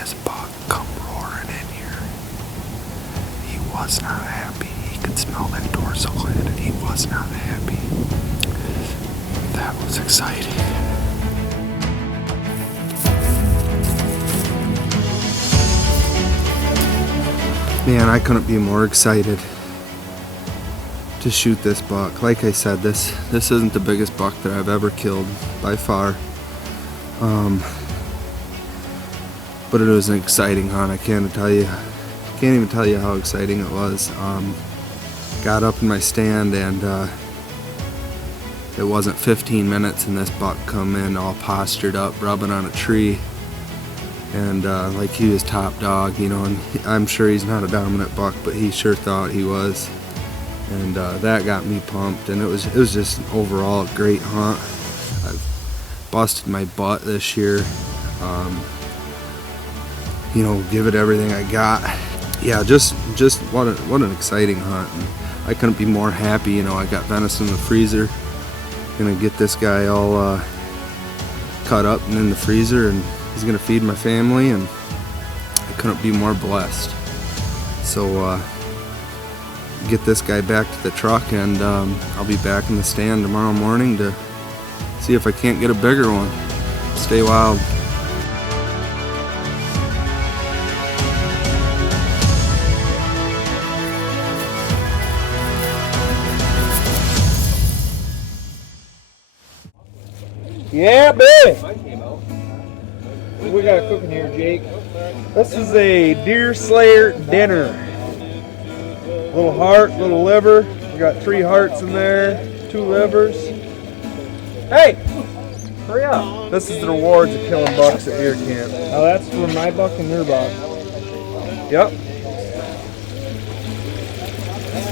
this buck come roaring in here. He was not happy. He could smell that dorsal head and he was not happy. That was exciting. Man, I couldn't be more excited to shoot this buck. Like I said, this isn't the biggest buck that I've ever killed by far. But it was an exciting hunt. I can't even tell you how exciting it was. Got up in my stand and it wasn't 15 minutes and this buck come in all postured up, rubbing on a tree. And like he was top dog, you know, and I'm sure he's not a dominant buck, but he sure thought he was. And that got me pumped, and it was just overall a great hunt. I've busted my butt this year. You know, give it everything I got. Yeah, just what an exciting hunt. And I couldn't be more happy. You know, I got venison in the freezer. Gonna get this guy all cut up and in the freezer, and he's gonna feed my family, and I couldn't be more blessed. So get this guy back to the truck, and I'll be back in the stand tomorrow morning to see if I can't get a bigger one. Stay wild. Yeah, baby! What we got cooking here, Jake? This is a deer slayer dinner. Little heart, little liver. We got 3 hearts in there, 2 livers. Hey! Hurry up! This is the rewards of killing bucks at deer camp. Oh, that's for my buck and your buck. Yep.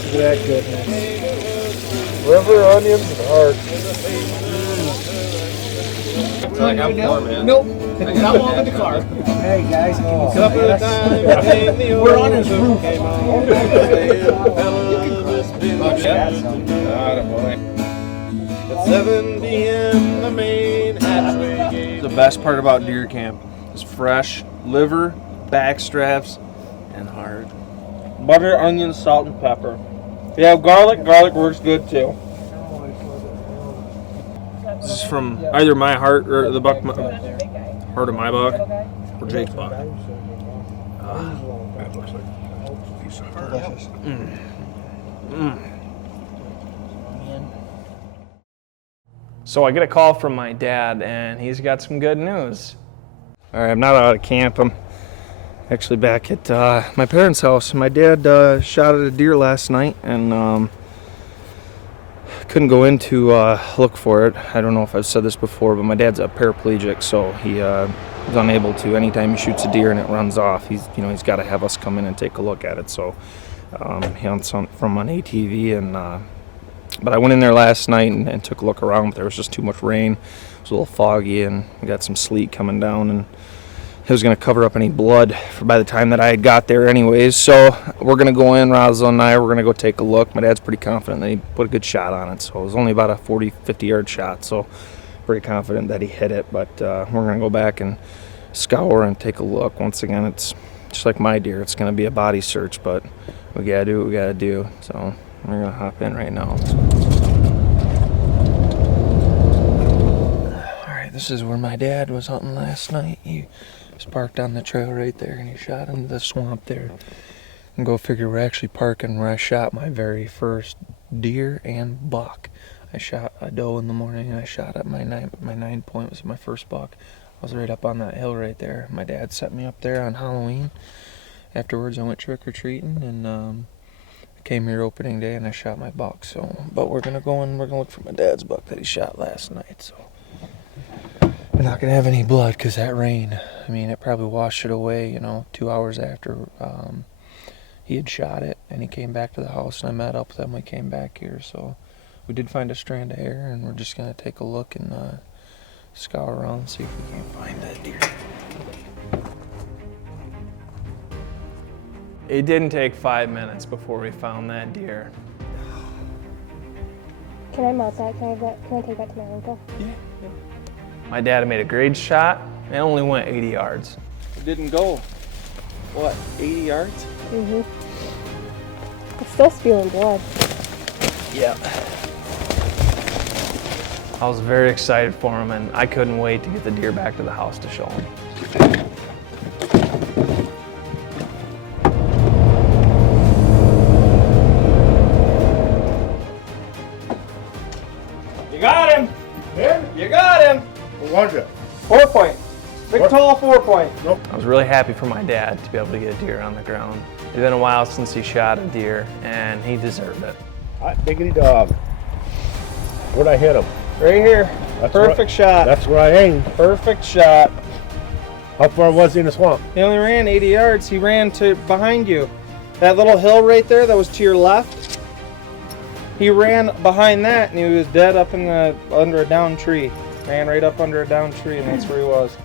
Look at that goodness. Liver, onions, and hearts. Like I'm poor, man. Nope. Not long in the car. Hey guys, can you come with us? We're on his roof. At 7 p.m. the main hatchway gate. The best part about deer camp is fresh liver, back straps, and heart. Butter, onion, salt, and pepper. If you have garlic, garlic works good too. This is from either my heart or the buck, heart of my buck, or Jake's buck. That looks like a piece of heart. So I get a call from my dad, and he's got some good news. All right, I'm not out of camp. I'm actually back at my parents' house. My dad shot at a deer last night, and couldn't go in to look for it. I don't know if I've said this before, but my dad's a paraplegic, so he is unable to. Anytime he shoots a deer and it runs off, he's got to have us come in and take a look at it. So he hunts from an ATV, and but I went in there last night and took a look around, but there was just too much rain. It was a little foggy, and we got some sleet coming down, and it was going to cover up any blood by the time that I had got there anyways. So we're going to go in, Rosal and I, we're going to go take a look. My dad's pretty confident that he put a good shot on it. So it was only about a 40, 50-yard shot, so pretty confident that he hit it. But we're going to go back and scour and take a look. Once again, it's just like my deer. It's going to be a body search, but we got to do what we got to do. So we're going to hop in right now. All right, this is where my dad was hunting last night. He was parked on the trail right there, and he shot into the swamp there. And go figure, we're actually parking where I shot my very first deer and buck. I shot a doe in the morning, and I shot at my 9 point was my first buck. I was right up on that hill right there. My dad set me up there on Halloween. Afterwards, I went trick-or-treating, and I came here opening day, and I shot my buck. So, but we're gonna go and we're gonna look for my dad's buck that he shot last night. So we're not gonna have any blood because that rain. I mean, it probably washed it away. 2 hours after he had shot it, and he came back to the house, and I met up with him. We came back here, so we did find a strand of hair, and we're just gonna take a look and scour around and see if we can't find that deer. It didn't take 5 minutes before we found that deer. Can I mount that? Can I take that to my uncle? Yeah. My dad made a great shot and only went 80 yards. didn't go, what, 80 yards? Mm-hmm. It's still spewing blood. Yeah. I was very excited for him, and I couldn't wait to get the deer back to the house to show him. You got him! Yeah? You got him! What was it? 4 point. Big What? tall 4 point. I was really happy for my dad to be able to get a deer on the ground. It's been a while since he shot a deer, and he deserved it. Hot diggity dog. Where'd I hit him? Right here. That's Perfect right. shot. That's where I aimed. Perfect shot. How far was he in the swamp? He only ran 80 yards. He ran to behind you. That little hill right there that was to your left. He ran behind that and he was dead up in the under a down tree. Ran right up under a down tree, and that's where he was.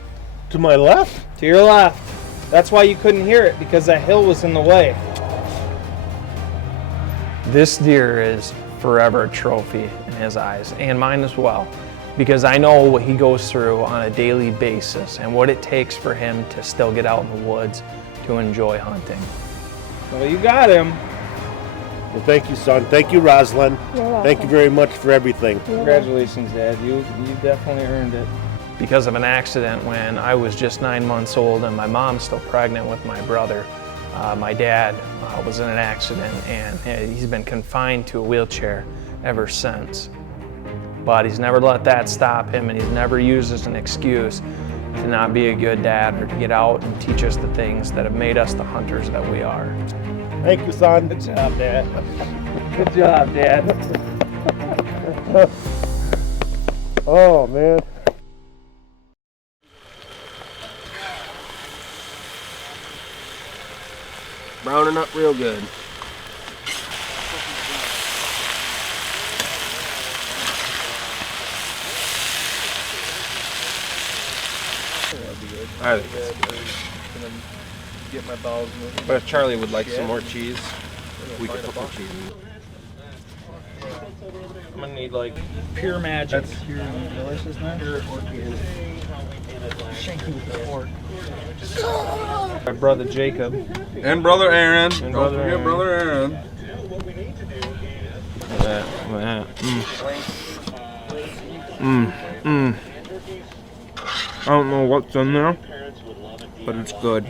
To my left? To your left. That's why you couldn't hear it, because that hill was in the way. This deer is forever a trophy in his eyes, and mine as well, because I know what he goes through on a daily basis and what it takes for him to still get out in the woods to enjoy hunting. Well, you got him. Well, thank you, son. Thank you, Rosalind. You're welcome. Thank you very much for everything. Congratulations, Dad. You definitely earned it. Because of an accident when I was just 9 months old and my mom's still pregnant with my brother, my dad was in an accident, and he's been confined to a wheelchair ever since. But he's never let that stop him, and he's never used as an excuse to not be a good dad or to get out and teach us the things that have made us the hunters that we are. Thank you, son. Good job, Dad. Good job, Dad. Oh, man. Browning up real good. I think it's good. Get my balls moving. But if Charlie would like some more cheese, we could put more cheese in. I'm gonna need like pure magic. That's pure delicious, man. Pure organic. Shaky with the fork. My brother Jacob. And brother Aaron. And Don't brother forget Aaron. brother Aaron. I don't know what's in there, but it's good.